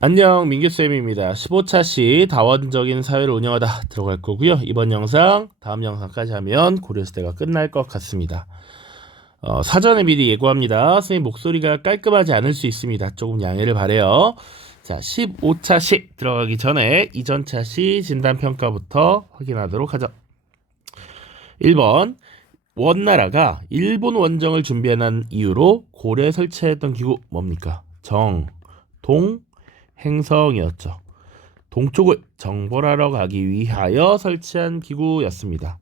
안녕, 민규쌤입니다. 15차시 다원적인 사회를 운영하다 들어갈 거고요. 이번 영상, 다음 영상까지 하면 고려시대가 끝날 것 같습니다. 사전에 미리 예고합니다. 선생님 목소리가 깔끔하지 않을 수 있습니다. 조금 양해를 바래요. 자, 15차시 들어가기 전에 이전 차시 진단평가부터 확인하도록 하죠. 1번, 원나라가 일본 원정을 준비해낸 이유로 고려에 설치했던 기구 뭡니까? 정, 동, 행성이었죠. 동쪽을 정벌하러 가기 위하여 설치한 기구였습니다.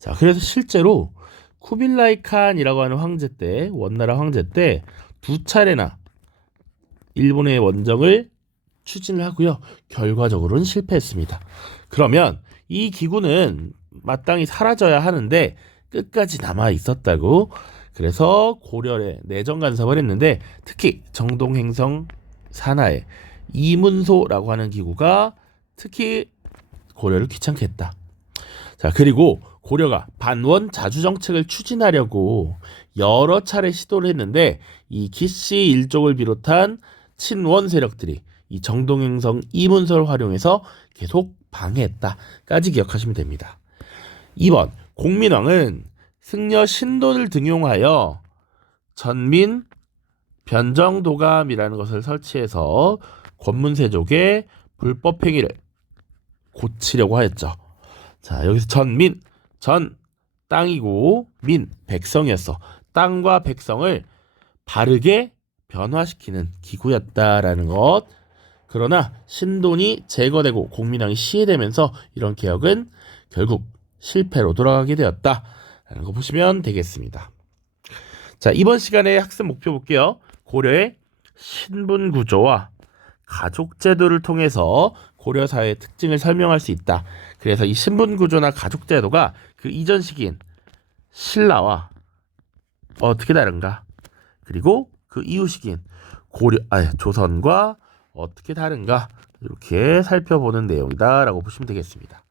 자, 그래서 실제로 쿠빌라이 칸이라고 하는 황제 때, 원나라 황제 때 두 차례나 일본의 원정을 추진을 하고요. 결과적으로는 실패했습니다. 그러면 이 기구는 마땅히 사라져야 하는데 끝까지 남아 있었다고. 그래서 고려에 내정 간섭을 했는데 특히 정동행성 산하에 이문소라고 하는 기구가 특히 고려를 귀찮게 했다. 자, 그리고 고려가 반원 자주 정책을 추진하려고 여러 차례 시도를 했는데 이 기씨 일족을 비롯한 친원 세력들이 이 정동행성 이문소를 활용해서 계속 방해했다까지 기억하시면 됩니다. 2번, 공민왕은 승려 신돈을 등용하여 전민 변정도감이라는 것을 설치해서 권문세족의 불법 행위를 고치려고 하였죠. 자, 여기서 전민, 전 땅이고 민 백성이었어. 땅과 백성을 바르게 변화시키는 기구였다라는 것. 그러나 신돈이 제거되고 공민왕이 시해되면서 이런 개혁은 결국 실패로 돌아가게 되었다라는 거 보시면 되겠습니다. 자, 이번 시간에 학습 목표 볼게요. 고려의 신분 구조와 가족 제도를 통해서 고려 사회의 특징을 설명할 수 있다. 그래서 이 신분 구조나 가족 제도가 그 이전 시기인 신라와 어떻게 다른가? 그리고 그 이후 시기인 조선과 어떻게 다른가? 이렇게 살펴보는 내용이다라고 보시면 되겠습니다.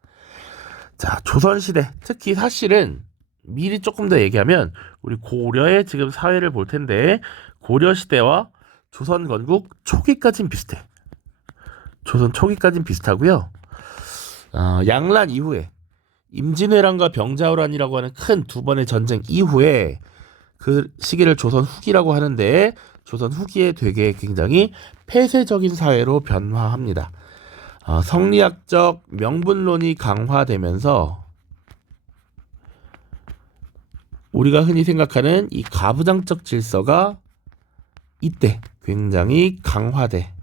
자, 조선시대 특히 사실은 미리 조금 더 얘기하면 우리 고려의 지금 사회를 볼 텐데 고려 시대와 조선 건국 초기까지는 비슷해. 조선 초기까지는 비슷하고요. 양란 이후에 임진왜란과 병자호란이라고 하는 큰 두 번의 전쟁 이후에 그 시기를 조선 후기라고 하는데 조선 후기에 되게 굉장히 폐쇄적인 사회로 변화합니다. 성리학적 명분론이 강화되면서 우리가 흔히 생각하는 이 가부장적 질서가 이때 굉장히 강화돼.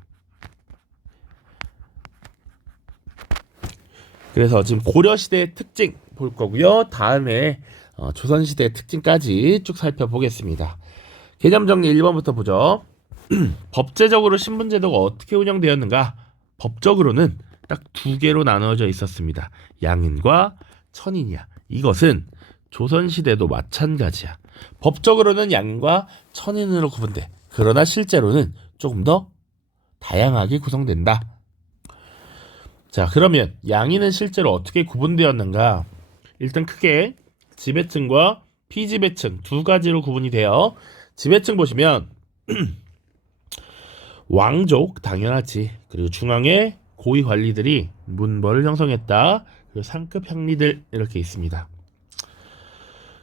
그래서 지금 고려시대의 특징 볼 거고요. 다음에 조선시대의 특징까지 쭉 살펴보겠습니다. 개념 정리 1번부터 보죠. 법제적으로 신분제도가 어떻게 운영되었는가? 법적으로는 딱 두 개로 나누어져 있었습니다. 양인과 천인이야. 이것은 조선시대도 마찬가지야. 법적으로는 양인과 천인으로 구분돼. 그러나 실제로는 조금 더 다양하게 구성된다. 자, 그러면 양인은 실제로 어떻게 구분되었는가? 일단 크게 지배층과 피지배층 두 가지로 구분이 돼요. 지배층 보시면 왕족 당연하지. 그리고 중앙에 고위 관리들이 문벌을 형성했다. 그리고 상급 향리들 이렇게 있습니다.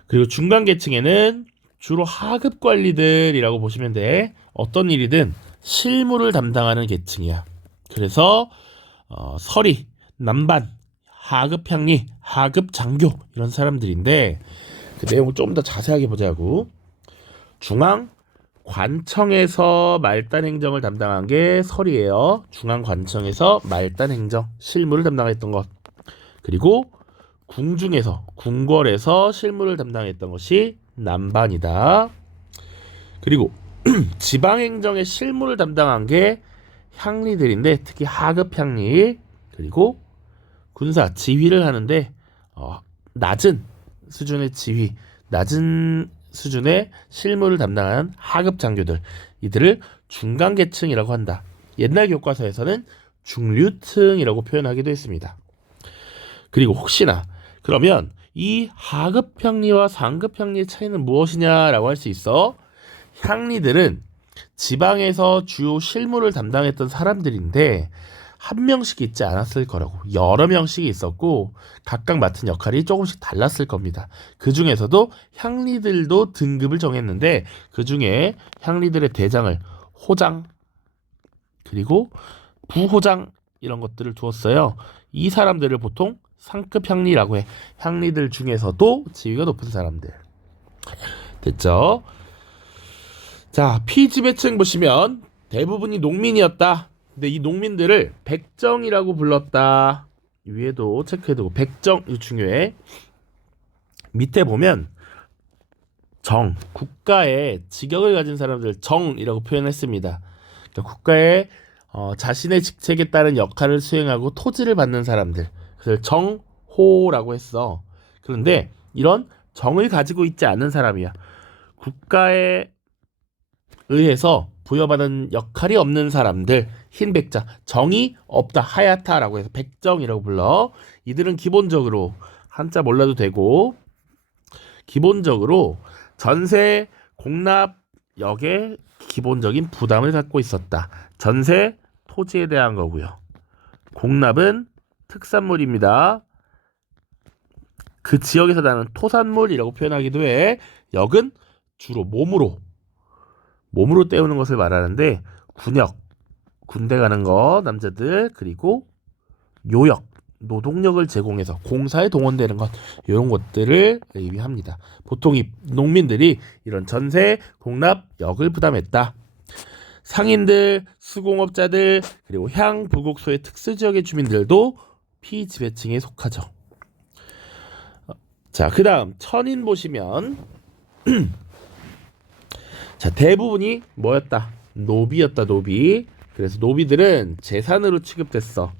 그리고 중간 계층에는 주로 하급 관리들이라고 보시면 돼. 어떤 일이든 실무를 담당하는 계층이야. 그래서 서리, 남반, 하급 향리, 하급 장교 이런 사람들인데 그 내용을 좀 더 자세하게 보자고. 중앙 관청에서 말단 행정을 담당한 게 설이에요. 중앙 관청에서 말단 행정, 실무를 담당했던 것. 그리고 궁중에서, 궁궐에서 실무를 담당했던 것이 남반이다. 그리고 지방 행정의 실무를 담당한 게 향리들인데 특히 하급 향리, 그리고 군사 지휘를 하는데 낮은 수준의 지휘, 낮은 수준의 실무를 담당한 하급 장교들, 이들을 중간 계층이라고 한다. 옛날 교과서에서는 중류층이라고 표현하기도 했습니다. 그리고 혹시나 그러면 이 하급 향리와 상급 향리의 차이는 무엇이냐라고 할 수 있어. 향리들은 지방에서 주요 실무를 담당했던 사람들인데 한 명씩 있지 않았을 거라고. 여러 명씩 있었고 각각 맡은 역할이 조금씩 달랐을 겁니다. 그 중에서도 향리들도 등급을 정했는데 그 중에 향리들의 대장을 호장 그리고 부호장 이런 것들을 두었어요. 이 사람들을 보통 상급 향리라고 해. 향리들 중에서도 지위가 높은 사람들. 됐죠? 자, 피지배층 보시면 대부분이 농민이었다. 근데 이 농민들을 백정이라고 불렀다. 위에도 체크해두고 백정 이거 중요해. 밑에 보면 정, 국가의 직역을 가진 사람들 정이라고 표현했습니다. 그러니까 국가의 자신의 직책에 따른 역할을 수행하고 토지를 받는 사람들, 그래서 정호라고 했어. 그런데 이런 정을 가지고 있지 않은 사람이야. 국가에 의해서 부여받은 역할이 없는 사람들, 흰 백자, 정이 없다, 하얗다라고 해서 백정이라고 불러. 이들은 기본적으로 한자 몰라도 되고 기본적으로 전세, 공납, 역의 기본적인 부담을 갖고 있었다. 전세, 토지에 대한 거고요. 공납은 특산물입니다. 그 지역에서 나는 토산물이라고 표현하기도 해. 역은 주로 몸으로 때우는 것을 말하는데 군역, 군대 가는 거 남자들, 그리고 요역, 노동력을 제공해서 공사에 동원되는 것, 이런 것들을 의미합니다. 보통 이 농민들이 이런 전세, 공납, 역을 부담했다. 상인들, 수공업자들, 그리고 향, 부곡소의 특수지역의 주민들도 피지배층에 속하죠. 자, 그 다음 천인 보시면 자, 대부분이 뭐였다? 노비였다, 노비. 그래서 노비들은 재산으로 취급됐어.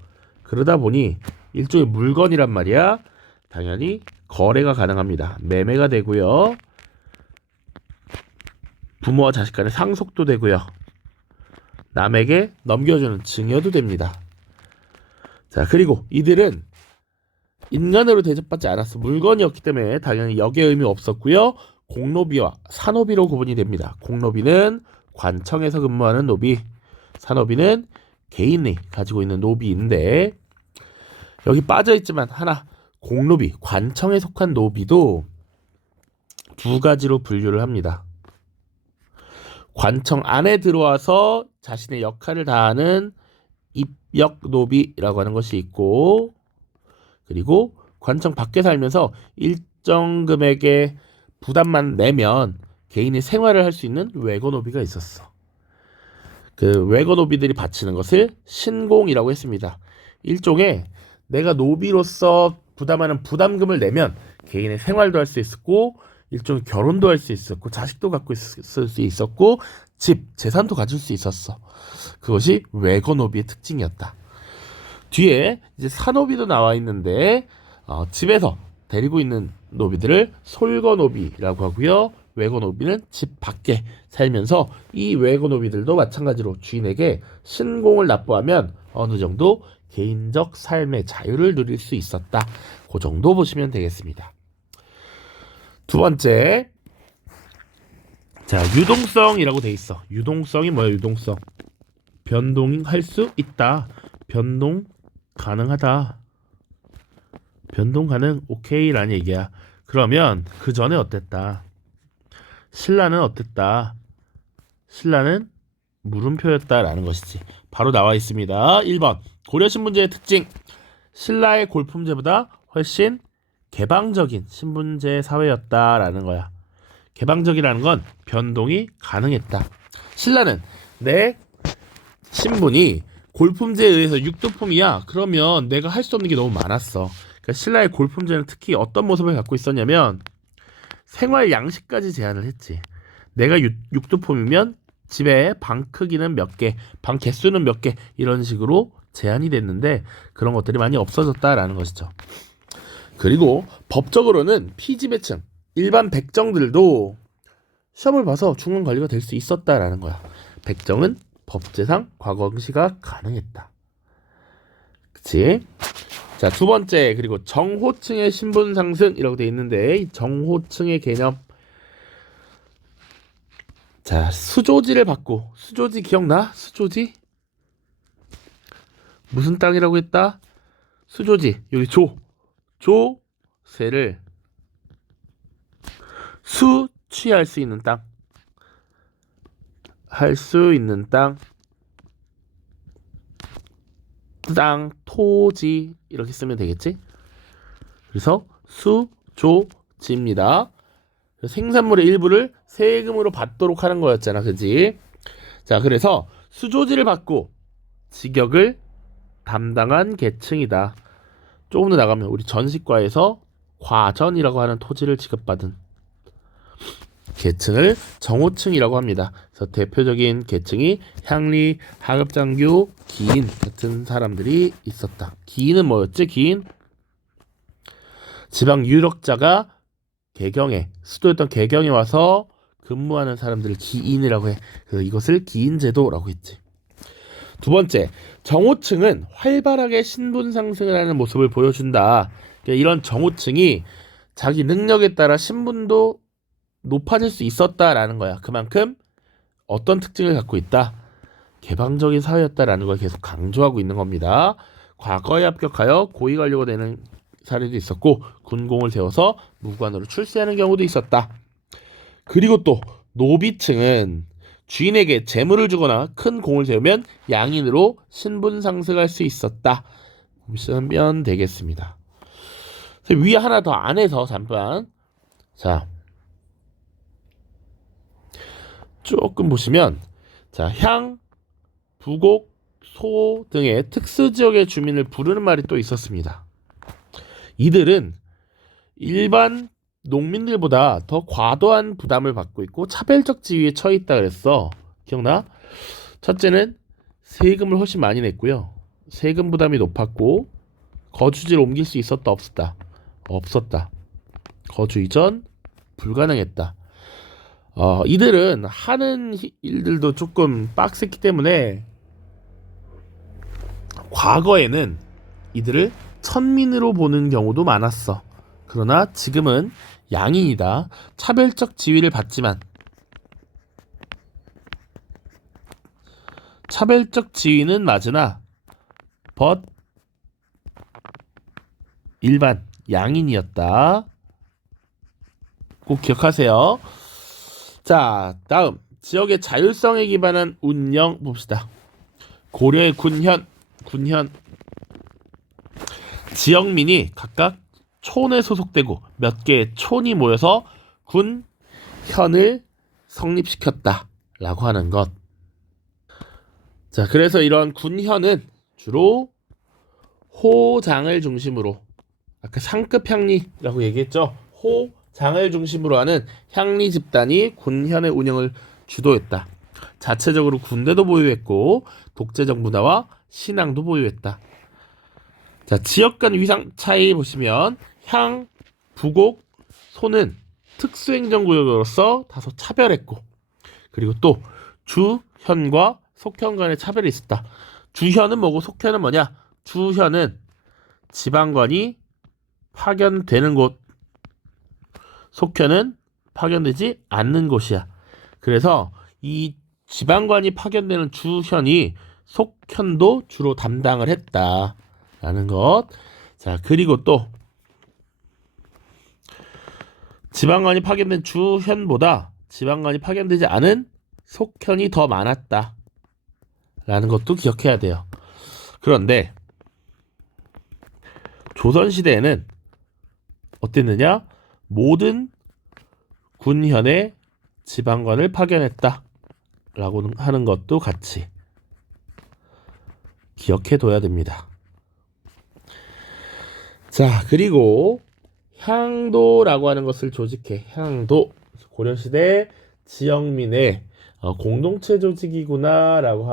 그러다 보니 일종의 물건이란 말이야. 당연히 거래가 가능합니다. 매매가 되고요. 부모와 자식 간의 상속도 되고요. 남에게 넘겨주는 증여도 됩니다. 자, 그리고 이들은 인간으로 대접받지 않았어. 물건이었기 때문에 당연히 역의 의미 없었고요. 공노비와 산노비로 구분이 됩니다. 공노비는 관청에서 근무하는 노비, 산노비는 개인이 가지고 있는 노비인데, 여기 빠져있지만 하나, 공노비, 관청에 속한 노비도 두 가지로 분류를 합니다. 관청 안에 들어와서 자신의 역할을 다하는 입역 노비라고 하는 것이 있고, 그리고 관청 밖에 살면서 일정 금액의 부담만 내면 개인이 생활을 할 수 있는 외거노비가 있었어. 그 외거노비들이 바치는 것을 신공이라고 했습니다. 일종의 내가 노비로서 부담하는 부담금을 내면 개인의 생활도 할 수 있었고, 일종의 결혼도 할 수 있었고, 자식도 갖고 있을 수 있었고, 집, 재산도 가질 수 있었어. 그것이 외거노비의 특징이었다. 뒤에 이제 산노비도 나와 있는데 집에서 데리고 있는 노비들을 솔거노비라고 하고요. 외거노비는 집 밖에 살면서 이 외거노비들도 마찬가지로 주인에게 신공을 납부하면 어느 정도 개인적 삶의 자유를 누릴 수 있었다. 그 정도 보시면 되겠습니다. 두 번째, 자, 유동성이라고 돼 있어. 유동성이 뭐야? 유동성, 변동할 수 있다. 변동 가능하다. 변동 가능, 오케이라는 얘기야. 그러면 그 전에 어땠다? 신라는 어땠다? 신라는 물음표였다라는 것이지. 바로 나와 있습니다. 1번 고려 신분제의 특징. 신라의 골품제보다 훨씬 개방적인 신분제 사회였다라는 거야. 개방적이라는 건 변동이 가능했다. 신라는 내 신분이 골품제에 의해서 육두품이야. 그러면 내가 할 수 없는 게 너무 많았어. 그러니까 신라의 골품제는 특히 어떤 모습을 갖고 있었냐면 생활 양식까지 제한을 했지. 내가 육두품이면 집에 방 크기는 몇 개, 방 개수는 몇 개, 이런 식으로 제한이 됐는데 그런 것들이 많이 없어졌다라는 것이죠. 그리고 법적으로는 피지배층, 일반 백정들도 시험을 봐서 중간 관리가 될 수 있었다라는 거야. 백정은 법제상 과거응시가 가능했다. 그치? 자, 두 번째, 그리고 정호층의 신분 상승이라고 되어 있는데 이 정호층의 개념, 자, 수조지를 받고, 수조지 기억나? 수조지? 무슨 땅이라고 했다? 수조지. 여기 조세를 수취할 수 있는 땅. 할 수 있는 땅. 토지. 이렇게 쓰면 되겠지? 그래서 수조지입니다. 생산물의 일부를 세금으로 받도록 하는 거였잖아. 그지? 자, 그래서 수조지를 받고 직역을 담당한 계층이다. 조금 더 나가면 우리 전시과에서 과전이라고 하는 토지를 지급받은 계층을 정호층이라고 합니다. 그래서 대표적인 계층이 향리, 하급장교, 기인 같은 사람들이 있었다. 기인은 뭐였지? 기인? 지방 유력자가 개경에, 수도였던 개경에 와서 근무하는 사람들을 기인이라고 해. 그래서 이것을 기인제도라고 했지. 두 번째, 정호층은 활발하게 신분 상승을 하는 모습을 보여준다. 그러니까 이런 정호층이 자기 능력에 따라 신분도 높아질 수 있었다라는 거야. 그만큼 어떤 특징을 갖고 있다? 개방적인 사회였다라는 걸 계속 강조하고 있는 겁니다. 과거에 합격하여 고위 관료가 되는 사례도 있었고 군공을 세워서 무관으로 출세하는 경우도 있었다. 그리고 또 노비층은 주인에게 재물을 주거나 큰 공을 세우면 양인으로 신분 상승할 수 있었다. 보시면 되겠습니다. 위에 하나 더 안에서 잠깐 자 조금 보시면 자 향, 부곡, 소 등의 특수 지역의 주민을 부르는 말이 또 있었습니다. 이들은 일반 농민들보다 더 과도한 부담을 받고 있고 차별적 지위에 처해 있다 그랬어. 기억나? 첫째는 세금을 훨씬 많이 냈고요. 세금 부담이 높았고 거주지를 옮길 수 있었다 없었다? 없었다. 거주 이전 불가능했다. 이들은 하는 일들도 조금 빡셌기 때문에 과거에는 이들을 천민으로 보는 경우도 많았어. 그러나 지금은 양인이다. 차별적 지위를 받지만 차별적 지위는 맞으나 일반 양인이었다. 꼭 기억하세요. 자, 다음 지역의 자율성에 기반한 운영 봅시다. 고려의 군현 지역민이 각각 촌에 소속되고 몇 개의 촌이 모여서 군현을 성립시켰다 라고 하는 것. 자, 그래서 이런 군현은 주로 호장을 중심으로 아까 상급 향리라고 얘기했죠. 호장을 중심으로 하는 향리 집단이 군현의 운영을 주도했다. 자체적으로 군대도 보유했고 독재적 문화와 신앙도 보유했다. 자, 지역 간 위상 차이 보시면 향, 부곡, 소는 특수행정구역으로서 다소 차별했고 그리고 또 주현과 속현 간의 차별이 있었다. 주현은 뭐고 속현은 뭐냐? 주현은 지방관이 파견되는 곳, 속현은 파견되지 않는 곳이야. 그래서 이 지방관이 파견되는 주현이 속현도 주로 담당을 했다라는 것. 자, 그리고 또 지방관이 파견된 주현보다 지방관이 파견되지 않은 속현이 더 많았다 라는 것도 기억해야 돼요. 그런데 조선시대에는 어땠느냐? 모든 군현에 지방관을 파견했다 라고 하는 것도 같이 기억해 둬야 됩니다. 자, 그리고 향도라고 하는 것을 조직해. 향도 고려시대 지역민의 공동체 조직이구나 라고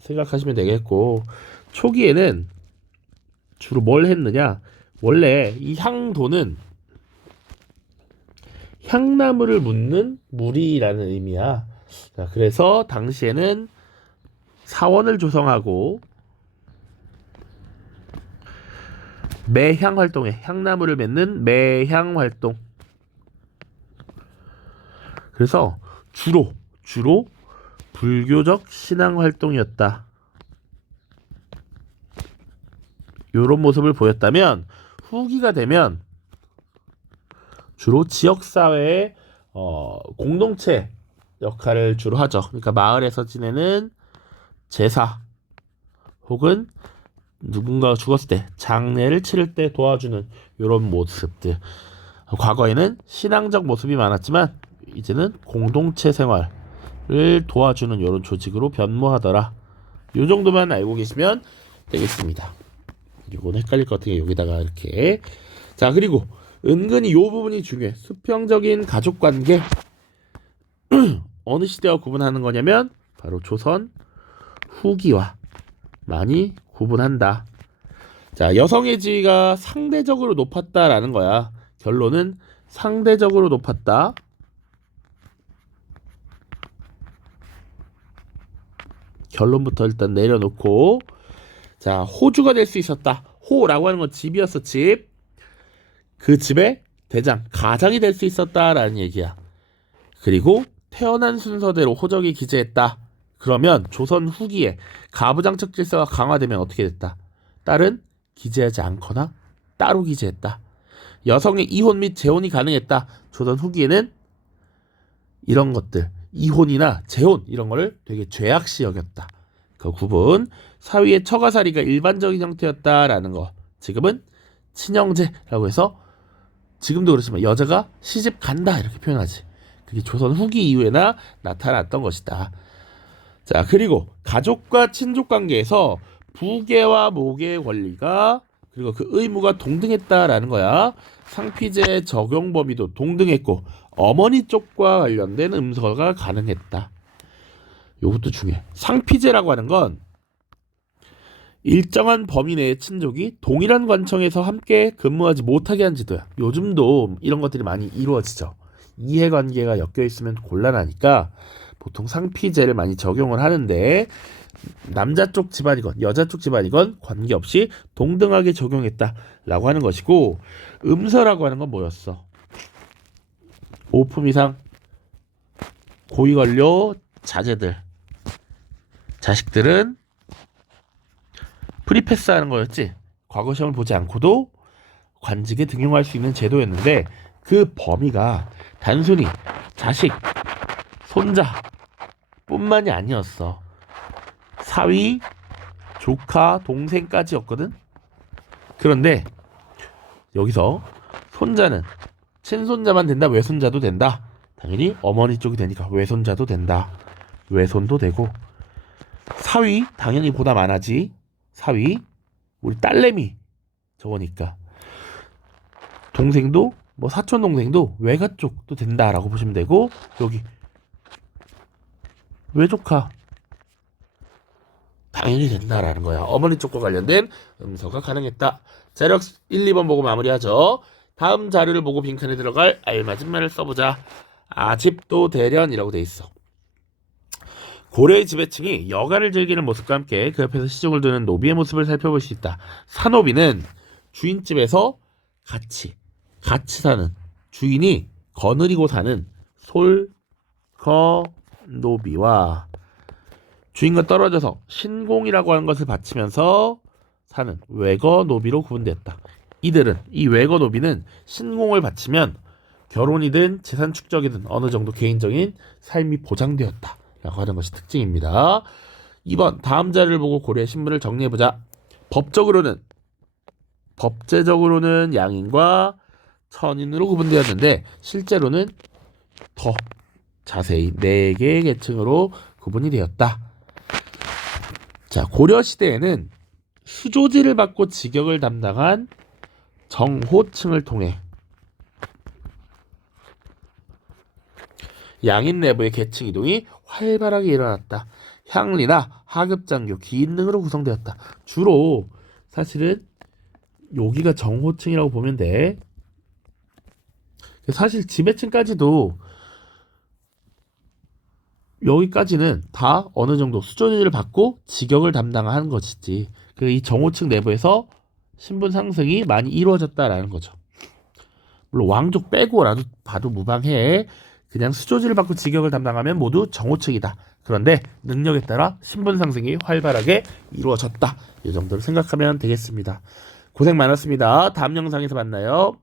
생각하시면 되겠고 초기에는 주로 뭘 했느냐. 원래 이 향도는 향나무를 묻는 무리라는 의미야. 자, 그래서 당시에는 사원을 조성하고 매향 활동에 향나무를 맺는 매향 활동. 그래서 주로 불교적 신앙 활동이었다. 이런 모습을 보였다면 후기가 되면 주로 지역사회의 공동체 역할을 주로 하죠. 그러니까 마을에서 지내는 제사 혹은 누군가가 죽었을 때 장례를 치를 때 도와주는 이런 모습들. 과거에는 신앙적 모습이 많았지만 이제는 공동체 생활을 도와주는 이런 조직으로 변모하더라. 이 정도만 알고 계시면 되겠습니다. 이건 헷갈릴 것 같으니까 여기다가 이렇게. 자, 그리고 은근히 이 부분이 중요해. 수평적인 가족관계. 어느 시대와 구분하는 거냐면 바로 조선 후기와 많이 구분한다. 자, 여성의 지위가 상대적으로 높았다라는 거야. 결론은 상대적으로 높았다. 결론부터 일단 내려놓고, 자, 호주가 될 수 있었다. 호라고 하는 건 집이었어, 집. 그 집의 대장, 가장이 될 수 있었다라는 얘기야. 그리고 태어난 순서대로 호적이 기재했다. 그러면 조선 후기에 가부장적 질서가 강화되면 어떻게 됐다? 딸은 기재하지 않거나 따로 기재했다. 여성의 이혼 및 재혼이 가능했다. 조선 후기에는 이런 것들, 이혼이나 재혼 이런 거를 되게 죄악시 여겼다. 그 구분. 사위의 처가살이가 일반적인 형태였다라는 거. 지금은 친형제라고 해서 지금도 그렇지만 여자가 시집 간다 이렇게 표현하지. 그게 조선 후기 이후에나 나타났던 것이다. 자, 그리고 가족과 친족 관계에서 부계와 모계의 권리가 그리고 그 의무가 동등했다라는 거야. 상피제 적용 범위도 동등했고 어머니 쪽과 관련된 음서가 가능했다. 이것도 중요해. 상피제라고 하는 건 일정한 범위 내의 친족이 동일한 관청에서 함께 근무하지 못하게 한 제도야. 요즘도 이런 것들이 많이 이루어지죠. 이해관계가 엮여있으면 곤란하니까 보통 상피제를 많이 적용을 하는데 남자 쪽 집안이건 여자 쪽 집안이건 관계없이 동등하게 적용했다라고 하는 것이고, 음서라고 하는 건 뭐였어? 5품 이상 고위관료 자제들, 자식들은 프리패스하는 거였지. 과거 시험을 보지 않고도 관직에 등용할 수 있는 제도였는데 그 범위가 단순히 자식, 손자 뿐만이 아니었어. 사위, 조카, 동생까지였거든. 그런데 여기서 손자는 친손자만 된다, 외손자도 된다. 당연히 어머니 쪽이 되니까 외손자도 된다, 외손도 되고. 사위 당연히 보다 많아지. 사위, 우리 딸내미 저거니까. 동생도 뭐 사촌 동생도 외가 쪽도 된다라고 보시면 되고, 여기 외조카 당연히 된다라는 거야. 어머니 쪽과 관련된 음서가 가능했다. 자력 1, 2번 보고 마무리하죠. 다음 자료를 보고 빈칸에 들어갈 알맞은 말을 써보자. 아집도 대련이라고 돼 있어. 고려의 지배층이 여가를 즐기는 모습과 함께 그 옆에서 시중을 두는 노비의 모습을 살펴볼 수 있다. 사노비는 주인집에서 같이 사는, 주인이 거느리고 사는 솔거노비와 주인과 떨어져서 신공이라고 하는 것을 바치면서 사는 외거노비로 구분되었다. 이 외거노비는 신공을 바치면 결혼이든 재산 축적이든 어느 정도 개인적인 삶이 보장되었다 라고 하는 것이 특징입니다. 2번 다음 자료를 보고 고려의 신분을 정리해보자. 법제적으로는 양인과 천인으로 구분되었는데 실제로는 더 자세히 4개의 계층으로 구분이 되었다. 자, 고려시대에는 수조지를 받고 직역을 담당한 정호층을 통해 양인 내부의 계층 이동이 활발하게 일어났다. 향리나 하급장교, 기인 등으로 구성되었다. 주로 사실은 여기가 정호층이라고 보면 돼. 사실 지배층까지도 여기까지는 다 어느 정도 수조지를 받고 직역을 담당하는 것이지. 이 정호층 내부에서 신분 상승이 많이 이루어졌다라는 거죠. 물론 왕족 빼고라도 봐도 무방해. 그냥 수조지를 받고 직역을 담당하면 모두 정호책이다. 그런데 능력에 따라 신분 상승이 활발하게 이루어졌다. 이 정도로 생각하면 되겠습니다. 고생 많았습니다. 다음 영상에서 만나요.